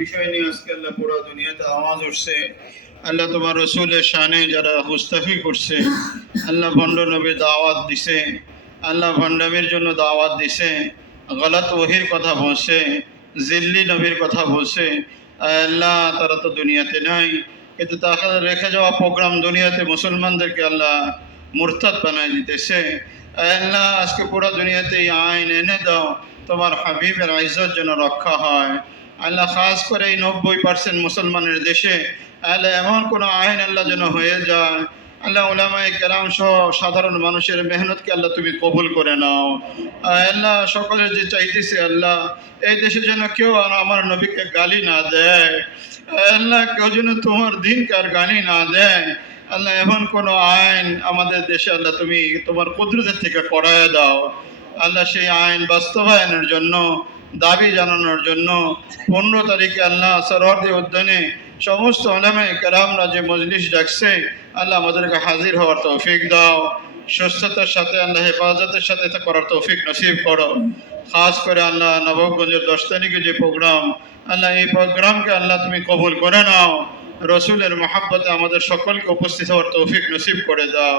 বিষয় নিয়ে আজকে আল্লাহ পুরো দুনিয়াতে আওয়াজ উঠছে। আল্লাহ তোমার রসুলের শানে যারা গুস্তাখি করছে, আল্লাহ ভণ্ড নবীর দাওয়াত দিছে, আল্লাহ ভণ্ডামির জন্য দাওয়াত দিছে, গলত ওহির কথা বলছে, জিল্লি নবীর কথা বলছে। আল্লাহ তারা তো দুনিয়াতে নাই, কিন্তু তাকে রেখে যাওয়া প্রোগ্রাম দুনিয়াতে মুসলমানদেরকে আল্লাহ মুরতাদ বানায় দিতেছে। আল্লাহ আজকে পুরো দুনিয়াতে এই আইন এনে দাও, তোমার হাবিবের ইজ্জত যেন রক্ষা হয়। আল্লাহ খাস করে এই 90% মুসলমানের দেশে আল্লাহ এমন কোনো আইন আল্লাহ যেন হয়ে যায়, আল্লাহ উলামায়ে কেরাম সহ সাধারণ মানুষের মেহনতকে আল্লাহ তুমি কবুল করে নাও। আল্লাহ সকলের যে চাইতেছে আল্লাহ এই দেশে যেন কেউ আর আমার নবীকে গালি না দেয়, আল্লাহ কেউ যেন তোমার দিনকে আর গালি না দেয়। আল্লাহ এমন কোনো আইন আমাদের দেশে আল্লাহ তুমি তোমার কুদরতের থেকে করায় দাও। আল্লাহ সেই আইন বাস্তবায়নের জন্য দাবি জানানোর জন্য 15 তারিখে আল্লাহ সরওয়ার্দী উদ্যানে সমস্ত উলামায়ে কেরামরা যে মজলিস ডাকছে, আল্লাহ আমাদেরকে হাজির হওয়ার তৌফিক দাও। সুস্থতার সাথে আল্লাহ হেফাজতের সাথে এটা করার তৌফিক নসিব করো। খাস করে আল্লাহ নবগঞ্জের 10 তারিখে যে প্রোগ্রাম, আল্লাহ এই প্রোগ্রামকে আল্লাহ তুমি কবুল করে নাও। রসুলের মহাব্বতে আমাদের সকলকে উপস্থিত হওয়ার তৌফিক নসিব করে দাও।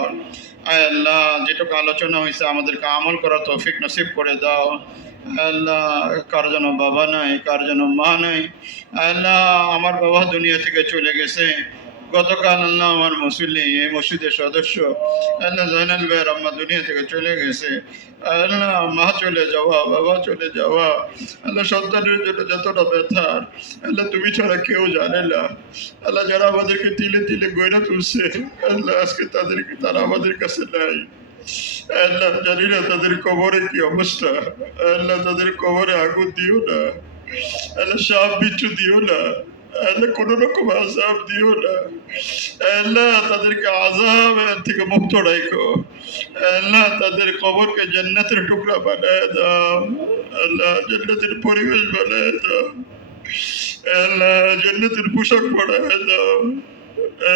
আয় আল্লাহ যেটুকু আলোচনা হয়েছে আমাদেরকে আমল করার তৌফিক নসিব করে দাও। আল্লাহ কার যেন বাবা নাই, কার যেন মা নাই। আল্লাহ আমার বাবা দুনিয়া থেকে চলে গেছে গতকাল। আল্লাহ আমার মুসল্লি এই মসজিদের সদস্য আল্লাহ জয়নাল ভাইয়ের আম্মা দুনিয়া থেকে চলে গেছে। আল্লাহ মা চলে যাওয়া, বাবা চলে যাওয়া, আল্লাহ সন্তানের জন্য যতটা ব্যথার, আল্লাহ তুমি ছাড়া কেউ জানে না। আল্লাহ যারা আমাদেরকে তিলে তিলে গয়না তুলছে, আল্লাহ আজকে তারা আমাদের কাছে নাই। আল্লাহ জানি না তাদের কবরে কি অবস্থা। আল্লাহ তাদের কবরে আগুন দিও না, আল্লাহ সাপ বিচ্ছু দিও না, আল্লাহ কোন রকম আযাব দিও না। আল্লাহ তাদেরকে আযাব থেকে মুক্ত রাখো। আল্লাহ তাদের কবরকে জান্নাতের টুকরা বানায় দাও। আল্লাহ জান্নাতের পরিবেশ বানায় দাও। আল্লাহ জান্নাতের পোশাক পরায় দাও।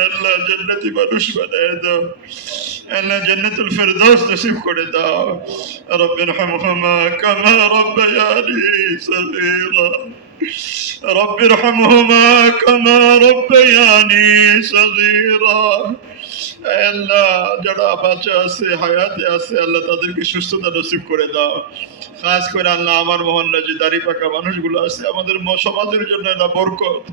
আল্লাহ জান্নাতি মানুষ বানায় দাও। আল্লাহ জান্নাতুল ফেরদাউস নসিব করে দাও। রব্বিরহামহুমা কামা রব্বায়ানি সগীরা। রব্বিরহামহুমা কামা রব্বায়ানি সগীরা। আল্লাহ যারা বাঁচা আছে, হায়াতে আছে, আল্লাহ তাদেরকে সুস্থতা নসিব করে দাও। খাস করে আল্লাহ আমার মহল্লা যে দাড়ি পাকা মানুষগুলো আছে, আমাদের সমাজের জন্য এরা বরকত।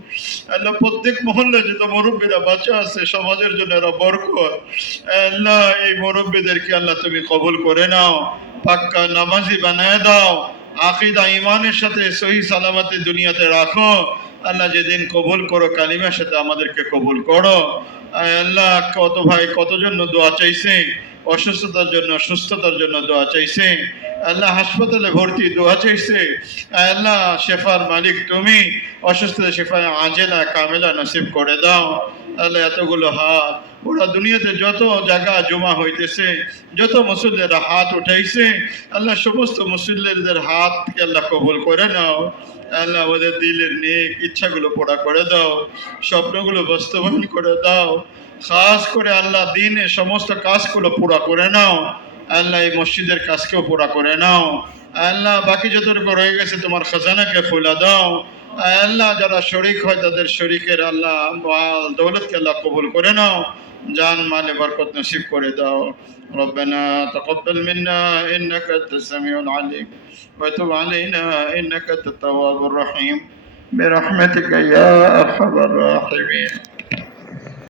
আল্লাহ প্রত্যেক মহল্লা যত মুরব্বীরা বাঁচা আছে সমাজের জন্য এরা বরকত। আল্লাহ এই মুরব্বীদেরকে আল্লাহ তুমি কবুল করে নাও, পাক্কা নামাজি বানায় দাও, আকীদা ঈমানের সাথে সহি সালামতে দুনিয়াতে রাখো। আল্লাহ যেদিন কবুল করো কালিমার সাথে আমাদেরকে কবুল করো। আল্লাহ কত ভাই কত জন্য দোয়া চাইছে, অসুস্থতার জন্য, সুস্থতার জন্য দোয়া চাইছে। আল্লাহ হাসপাতালে ভর্তি দোয়া চাইছে। আল্লাহ শেফার মালিক তুমি, অসুস্থতা শেফায় আজেলা কামেলা নসিব করে দাও। আল্লাহ এতগুলো হাত পুরো দুনিয়াতে যত জায়গা জমা হইতেছে, যত মুসল্লিরা হাত উঠাইছে, আল্লাহ সমস্ত মুসল্লিদের হাতকে আল্লাহ কবুল করে নাও। আল্লাহ ওদের দিলের নেক ইচ্ছাগুলো পুরা করে দাও, স্বপ্নগুলো বাস্তবায়ন করে দাও। খাস করে আল্লাহ দিনের সমস্ত কাজগুলো পুরা করে নাও। আল্লাহ এই মসজিদের কাজকেও পুরা করে নাও। আল্লাহ বাকি যতটুকু রয়ে গেছে তোমার খাজানাকে খোলা দাও। আল্লাহ যারা শরিক হয় তাদের শরিকের আল্লাহ মাল দৌলতকে আল্লাহ কবুল করে নাও, জান মালে বরকত নসিব করে দাও। ربنا تقبل منا إنك أنت السميع العليم وتب علينا إنك أنت التواب الرحيم برحمتك يا أرحم الراحمين.